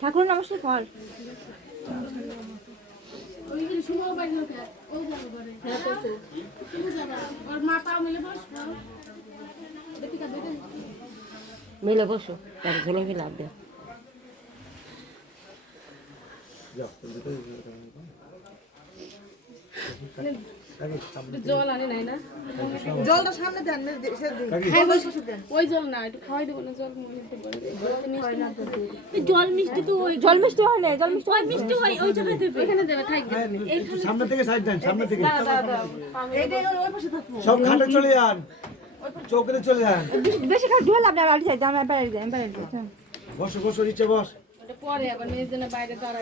ঠাকুর নমস্কার ফল মিলে বসো তার ঝুলে ফেলে কাকি সামনে জল আনে নাই না? জলটা সামনে দেন ওই জল না একটু খাওয়াই দেবো না জল মনে মিষ্টি তো ওই জল মিষ্টি হয় না জল মিষ্টি হয় মিষ্টি হয় ওই জায়গায় দেবে। এখানে দেবে থাকবে হ্যাঁ, সামনে থেকে সাইড দেন সামনে থেকে। ওই পাশে থাকব। সব খাটে চলে যান। চৌকিতে চলে যান। বেশি খারাপ ঢোল আপনি বাড়ি যাই আমি বাইরে যাই আমি যাই। বসো বসো নিচে বস। পরে আবার মেয়ের জন্য বাইরে তাই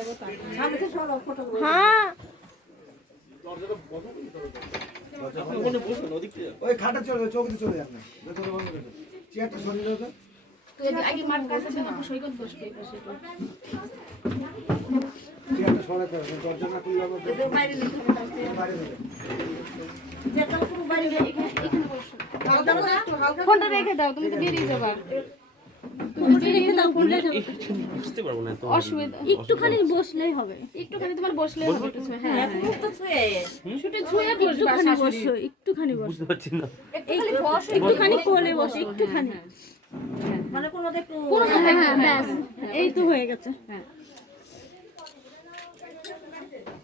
হ্যাঁ। ওই খাটে চলে চৌকিতে চলে যান। চেয়ারটা সরিয়ে চেয়ারটা সরাতে হবে দরজা না খুললে বাইরে। বাইরে ফোনটা রেখে দাও তুমি তো বেরিয়ে যাবা। বুঝতে পারব না তো অসুবিধা একটুখানি বসলেই হবে। একটুখানি তোমার বসলে হবে হ্যাঁ। হ্যাঁ। তো ছুঁয়ে। শুটে ছুঁয়ে একটুখানি বসো একটুখানি বসো। বুঝতে পারছি না। একটুখানি কোলে বসো একটুখানি। মানে কোনো একটু কোনো হ্যাঁ হ্যাঁ ব্যাস এই তো হয়ে গেছে।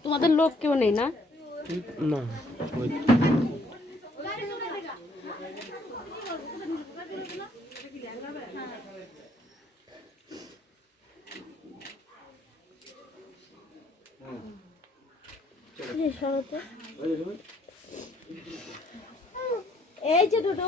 তোমাদের লোক কেউ নেই না? না ওই এই যে দুটো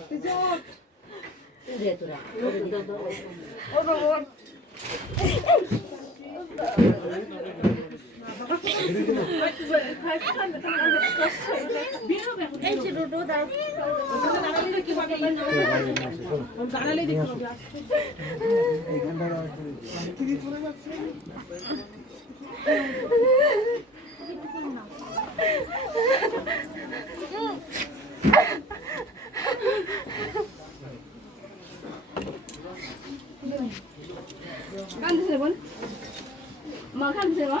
দাও কান্দছে বোন? মা কান্দছে মা?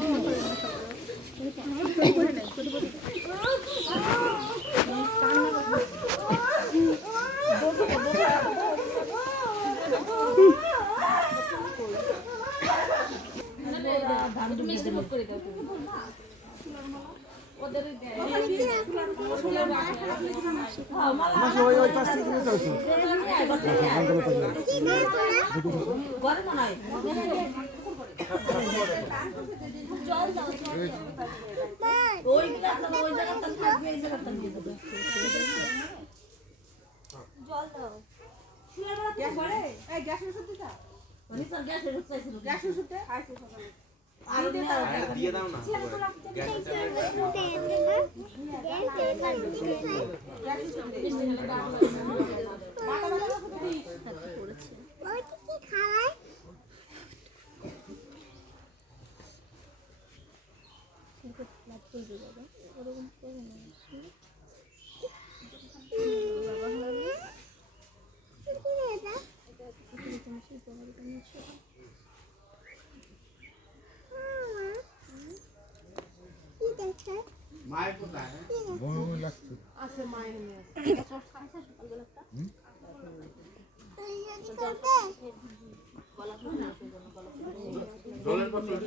জল দাও এই গ্যাসের ওষুধ দিতা? গ্যাসের ওষুধ চাইছিল। গ্যাসের ওষুধ দে আইছে সকালে আর দিয়ে দাও না। Thank you. মায়ের কোথায় জলের বোতল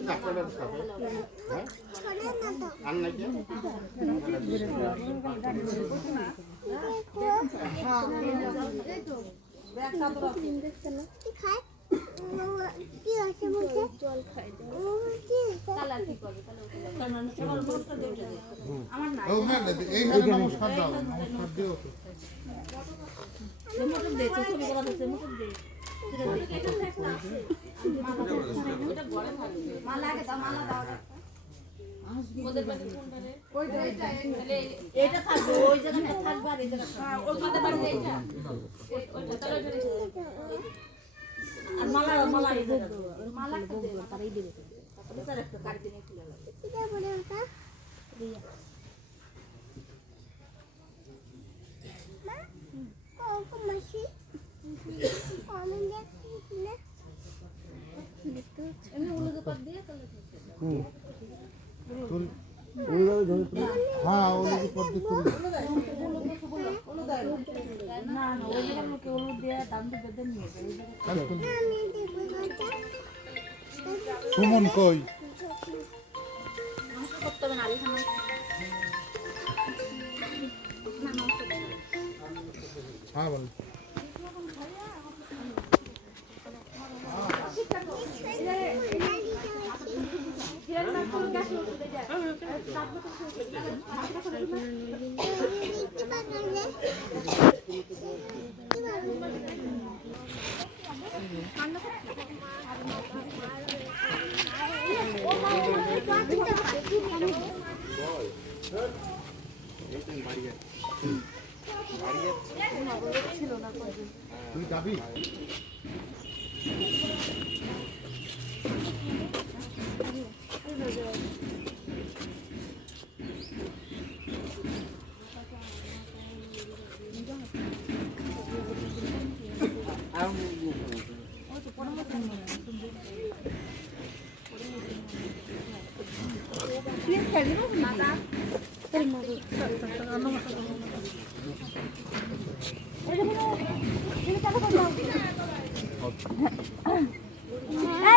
এটা থাকবে ওই জায়গাটা থাকবে আর এই জায়গাটা ওইটা রেখে দাও। আর মালা কই? হ্যাঁ বল। তুই যাবি এই প্রতিদিন কথা আসবি না এই যে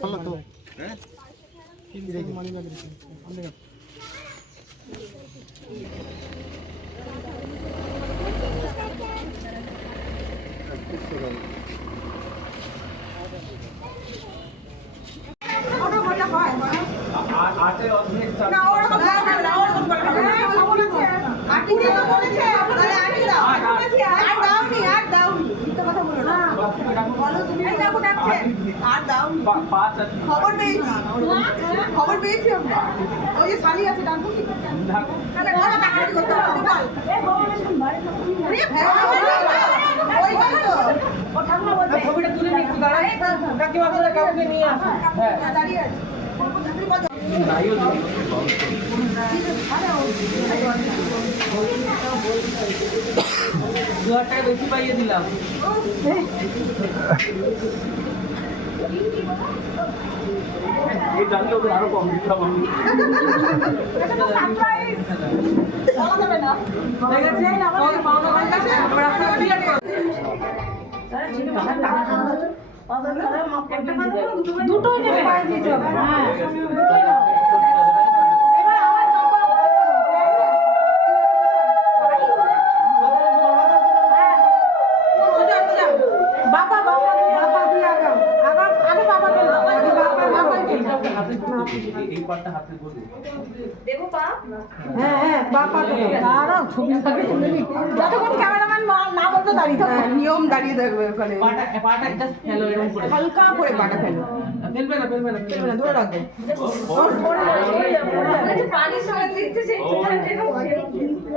তো। হ্যাঁ? মানি লাগে আমরা টাকা না ওরকম না না ওরকম করে না বলেছে আটি তো বলেছে তাহলে আটি দাও আর দাওনি আর দাওনি মিথ্যা কথা বলো না বলো তুমি ডাকছে আর দাওনি খবর পেয়েছি খবর পেয়েছি আমরা ওই যে শালি আছে ডাকবো কি তাহলে কথা টাকাটি করতে হবে বল ওরে হ্যাঁ, ওই ওই তো ছবিটা তুলে নিই দাঁড়া কাকিমা বলে কাউকে নিয়ে আসো হ্যাঁ দাঁড়িয়ে আছে টাকা বেশি পাইয়ে দিলাম। এই আরও কম দিতাম আমি বলা যাবে না দেখেছি তোমাকে পাওনা হয়ে গেছে আমরা একটা বিয়ে করব দুটোই নেবে হ্যাঁ বাবা বাবা বাবা দিয়ে আগাও আগে আগে বাবা গেল আগে বাবা বাবা পার্টটা হাতে ধরে হ্যাঁ হ্যাঁ বাবা দাঁড়াও ছবি আগে তুমি যতক্ষণ ক্যামেরাম্যান না বলতো দাঁড়িয়ে থাকো নিয়ম দাঁড়িয়ে থাকবে ওখানে পাটা পাটা জাস্ট ফেলো এরকম করে হালকা করে পাটা ফেলো ফেলবে না ফেলবে না ফেলবে না ধরে রাখবে পানির সঙ্গে দিচ্ছে সেই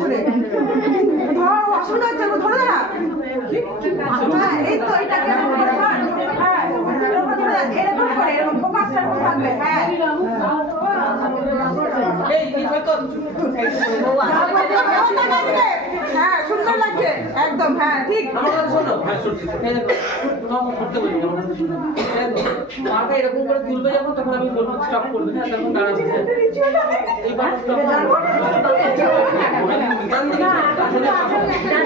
করে ধর অসুবিধা হচ্ছে ধরে না হ্যাঁ এই তো এটাকে করে। হ্যাঁ এরকম করে এরকম ফোকাসটা থাকবে হ্যাঁ এই কি সৈকত? হ্যাঁ সুন্দর লাগছে। একদম হ্যাঁ ঠিক। আমার কথা শোনো হ্যাঁ শুনছি তোমাকে করতে বলি আমার কথা শোনো এই এরকম করে তুলবে যখন তখন আমি বলব স্টপ করবে। হ্যাঁ তখন দাঁড়া হ্যাঁ। এইবার স্টপ দিকে